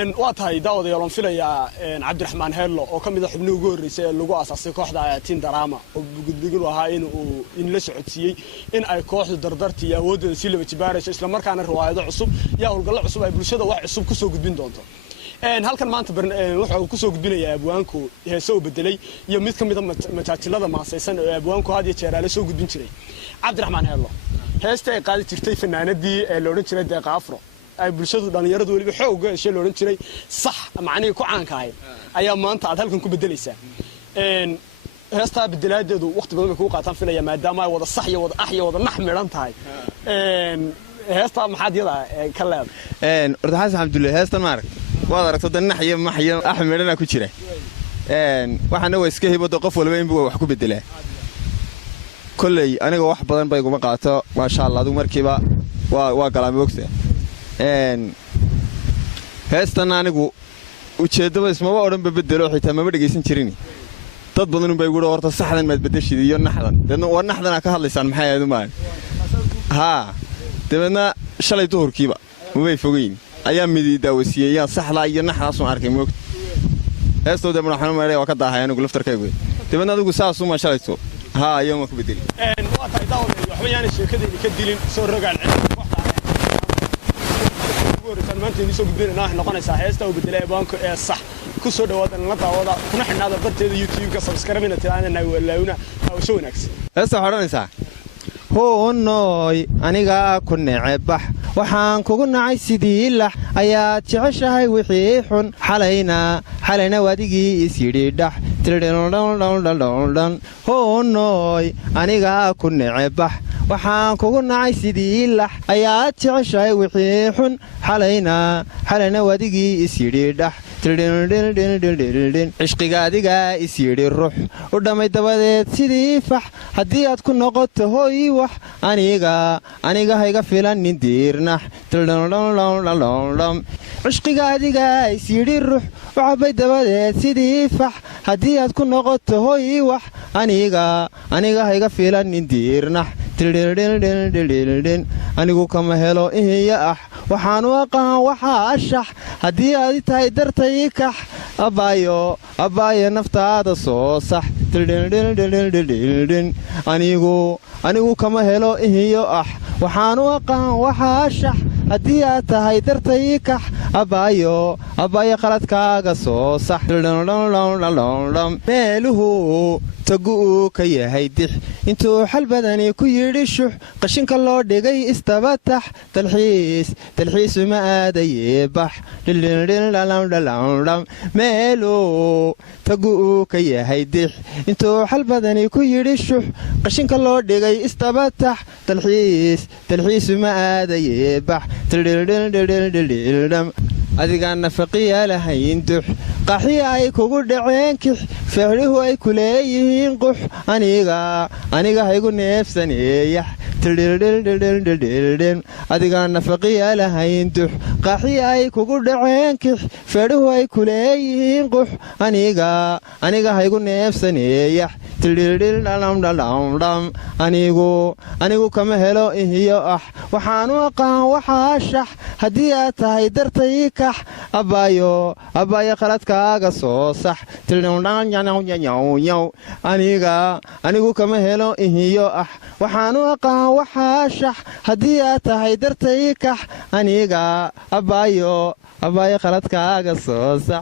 waa tahay daawadayaal aan filayaa Cabdiraxmaan Heello oo kamid ah xubnuhu ugu horeysay ee lagu aasaasay kooxda Ayatin Drama oo guddigan ahaa in la socodsiiyay in ay kooxdu dardartii iyo awoodooda si laba jibaarayso isla markaana riwaayado cusub iyo hawlgallo cusub ay bulshada wax cusub ku soo gudbin doonto halkan maanta wuxuu ku soo gudbinayaa abwaanku heeso u bedelay iyo mid kamid ah majaajilada maasaysan ee abwaanku had iyo jeer la soo gudbin jiray Cabdiraxmaan Heello heesta ay qaadi jirtay fanaanadii ee la oran jiray Deeqa Afro ay bulshadu dhalinyaradu waliba xoog gashay loo oran jiray sax macnaheedu ku caanka ahay ayaa maanta aad halkan ku bedelaysaa heesta bedeladeedu waqti badan ku qaataan filaya maadaama ay wada sax iyo wada ah iyo wada nax miran tahay heesta maxaad yada ka leedahay ordaxaas alxamdulillah heestan ma arag waad aragto nax iyo max iyo ah mirana ku jira waxaana way iska hibado qof walba in buu wax ku bedelaa kulay aniga wax badan bay kuma qaato ma sha Allah adu markiiba waa galaamay ogta heestan anigu ujeedada isma oran bedelo xitaa ma dhageysan jirin dad badan bay ugu horta saxdan ma bedeshid iyo naxdan dadna waa naxdan ka hadlaysan maxay aad u maan ha dabadna shalay duhurkiiba way fogeyn ayaa midi daawasiyeeyaan saxda iyo naxdaas oo arkay moogta heestooda waxaan u maray waa ka daahay anigu laftarkaygu dabadna adigu saas uma shalayto ha ayaa ma ku bedeli waa tahay daawada waxba yaani sheekadii ka dilin soo rogaan maanta inuu soo gudbinayna wax noqonaysa heesta oo bedelay banko ee sax ku soo dhawaad la daawada kuna xinaada barteeda YouTube-ka subscribe ina tilaana walaawna oo soo wanaagsan heesta xoranaysa hoonoy aniga ku necbax waxaan kugu nacay sidii lax ayaa jeceshahay wixii xun xalayna wadigii isiri dhax hoonoy aniga ku necbax waxaan kugu nacay sidii lax ayaa jeceshahay wixii xun xalayna wadigii isiri dhax cishqiga adiga isyiri ruux u dhamay dabadeed sidii fax haddii aad ku noqoto hooy wax aniga hayga filanin diirnax cishqiga adiga isyiri ruux u cabay dabadeed sidii fax haddii aad ku noqoto hooy wax aniga hayga filanin diirnax anigu kama helo ihiya ah waxaan u aqaan waxaa ashax haddii aad tahay dartay kax abaayo naftaada soo sax anigu kama helo ihiyo ah waxaan u aqaan waxaa ashax haddii aad tahay dartay kax abaayo qaladkaaga soo sax meeluhu tagu uu ka yahay dix intuu xal badani ku yidhi shux qashinka loo dhigay istabatax dalxiisuma aadayee bax meelu tagu uu ka yahay dix intuu xal badani ku yidhi shux qashinka loo dhigay istabatax dalxiisuma aadayee bax adigaan nafaqiya lahayn dux qaxii ay kugu dhaceen kix feedhuhu ay ku leeyihiin qux aniga haygu neefsaneeyax adigaan nafaqiya lahayn dux qaxii ay kugu dhaceen kix feedhuhu ay ku leeyihiin qux aniga haygu neefsaneeyax anigu kama helo ihiyo ah waxaan u aqaan waxaa shax haddii aad tahay dartay kax abaayo qaladkaaga soo sax anigu kama helo ihiyo ah waxaan u aqaan waxaa shax haddii aad tahay dartay kax aniga abaayo qaladkaaga soo sax